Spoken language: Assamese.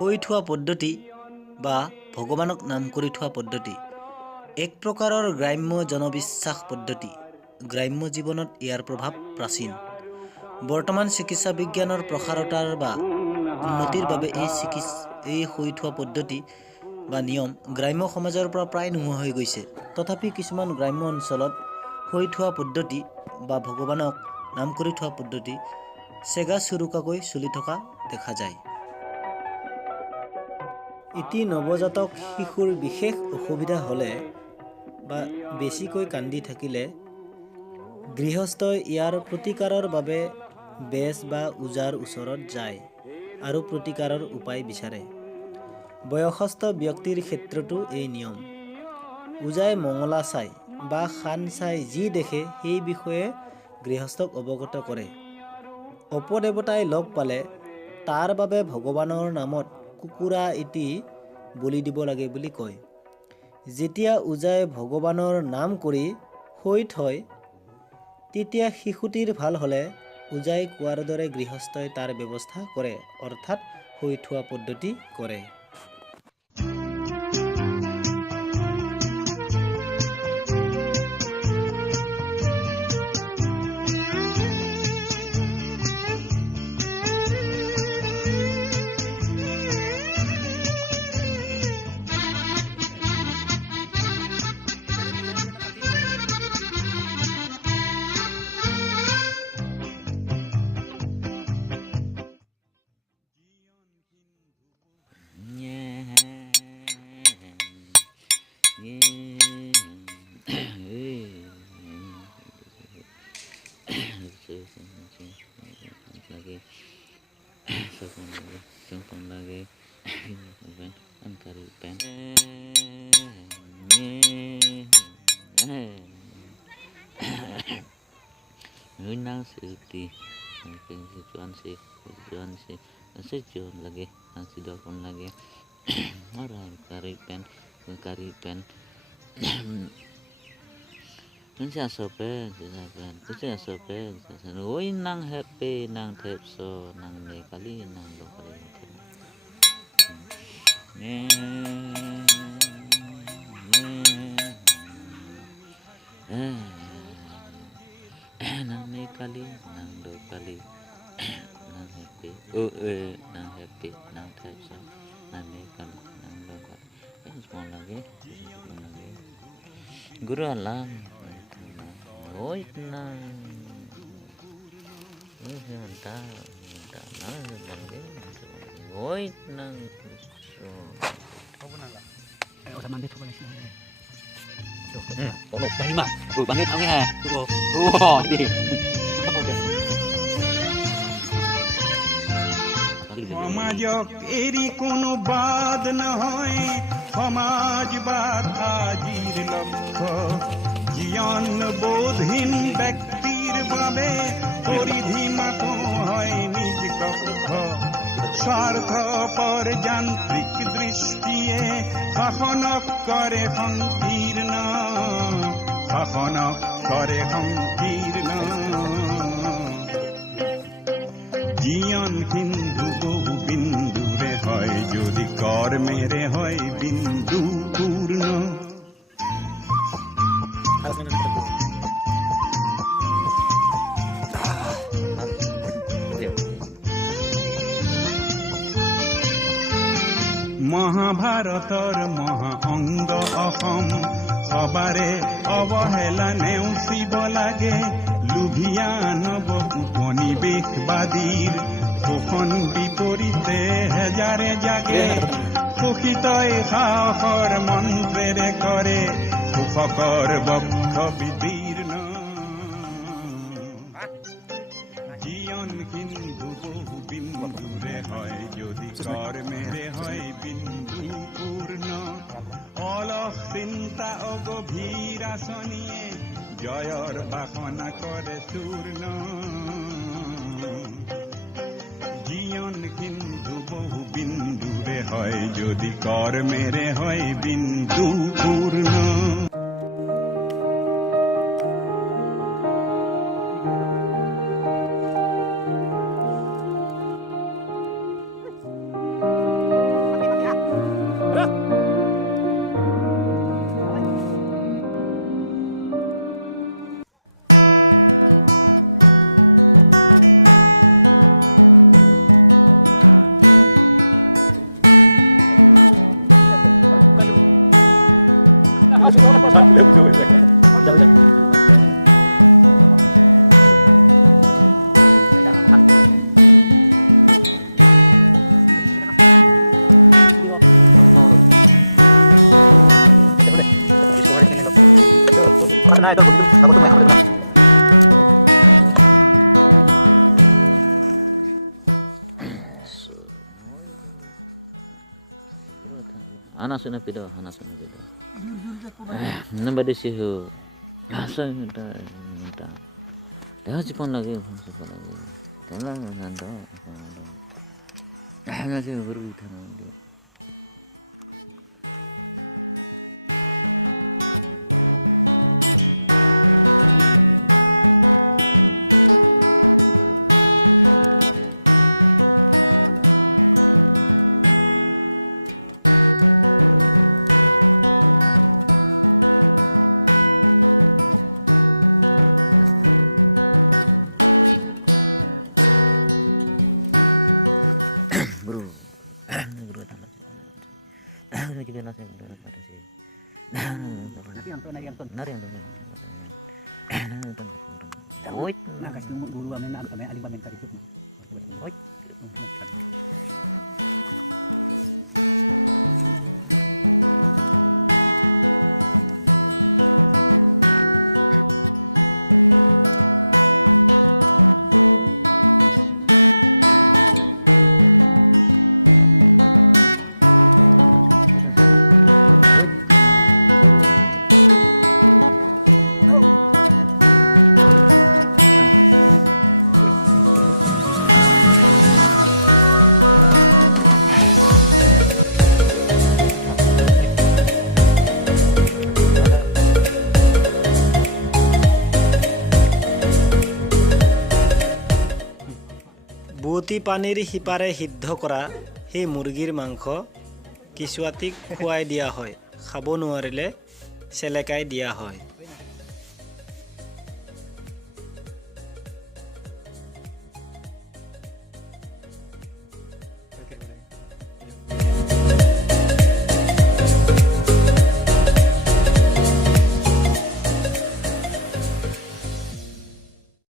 কৈ থোৱা পদ্ধতি বা ভগৱানক নাম কৰি থোৱা পদ্ধতি এক প্ৰকাৰৰ গ্ৰাম্য জনবিশ্বাস পদ্ধতি। গ্ৰাম্য জীৱনত ইয়াৰ প্ৰভাৱ প্ৰাচীন। বৰ্তমান চিকিৎসা বিজ্ঞানৰ প্ৰসাৰতাৰ বা উন্নতিৰ বাবে এই কৈ থোৱা পদ্ধতি বা নিয়ম গ্ৰাম্য সমাজৰ পৰা প্ৰায় নোহোৱা হৈ গৈছে। তথাপি কিছুমান গ্ৰাম্য অঞ্চলত কৈ থোৱা পদ্ধতি বা ভগৱানক নাম কৰি থোৱা পদ্ধতি চেগা চুৰুকাকৈ চলি থকা দেখা যায়। এটি নৱজাতক শিশুৰ বিশেষ অসুবিধা হ'লে বা বেছিকৈ কান্দি থাকিলে গৃহস্থই ইয়াৰ প্ৰতিকাৰৰ বাবে বেজ বা ওজাৰ ওচৰত যায় আৰু প্ৰতিকাৰৰ উপায় বিচাৰে। বয়সস্থ ব্যক্তিৰ ক্ষেত্ৰতো এই নিয়ম। ওজাই মঙলা চাই বা শান চাই যি দেখে সেই বিষয়ে গৃহস্থক অৱগত কৰে। অপদেৱতাই লগ পালে তাৰ বাবে ভগৱানৰ নামত কুকুৰা এটি বলি দিব লাগে বুলি কয়। যেতিয়া ওজাই ভগৱানৰ নাম কৰি কৈ থয় তেতিয়া শিশুটিৰ ভাল হ'লে ওজাই কোৱাৰ দৰে গৃহস্থই তাৰ ব্যৱস্থা কৰে, অৰ্থাৎ কৈ থোৱা পদ্ধতি কৰে। Nang happy nang tepso nang ne kali nang lo kali nang ne kali nang do kali nang happy nang happy nang tepso nang ne kali nang lo kali semua lagi guru alam oi nang entah oi nang udah mandi tuh polisi. Tolong bang mah, bang itu ya. Di. সমাজক এরি কোনো বাদ না হয়, সমাজবাদ আজির লক্ষ্য। জীবন বোধহীন ব্যক্তির বাবে পরিধি মাতো হয় নিজ কক্ষ। স্বার্থপর যান্ত্রিক দৃষ্টিয়ে শাসন করে সংকীর্ণ, শাসন করে সংকীর্ণ। জীবন কিন্তু বহু বিন্দুরে হয়, যদি কর্মেরে হয় বিন্দু পূর্ণ। মহাভাৰতৰ মহা অংগ অসম, সবাৰে অৱহেলা নেওচিব লাগে। লুভিয়া নৱ উপনিৱেশবাদীৰ শোষণ বিপৰীতে হেজাৰে জাগে। শোষিতই সাহসৰ মন্ত্ৰেৰে কৰে শোষকৰ বক্ষ বিদীৰ্ণ। জীবন কিন্তু বহু বিন্দুৰে হয়, যদি কৰ্মেৰে হয় বিন্দু পূৰ্ণ। অলস চিন্তা অগভীৰ আঁচনিয়ে জয়ৰ বাসনা কৰে চূৰ্ণ। জীবন কিন্তু বহু বিন্দুৰে হয়, যদি কৰ্মেৰে হয় বিন্দু পূৰ্ণ। sudah pido, hana sudah pido. Nambah sih ho, asal minta. Dah Jepang lagi. Dalam nanda. Hanya sih berbeda. Oi, nak kasih dulu amin nak kami alih bamen tadi. Oi. বুৱতী পানীৰ সিপাৰে সিদ্ধ কৰা সেই মুৰ্গীৰ মাংস কেঁচুৱাটিক খুৱাই দিয়া হয়। খাব নোৱাৰিলে চেলেকাই দিয়া হয়।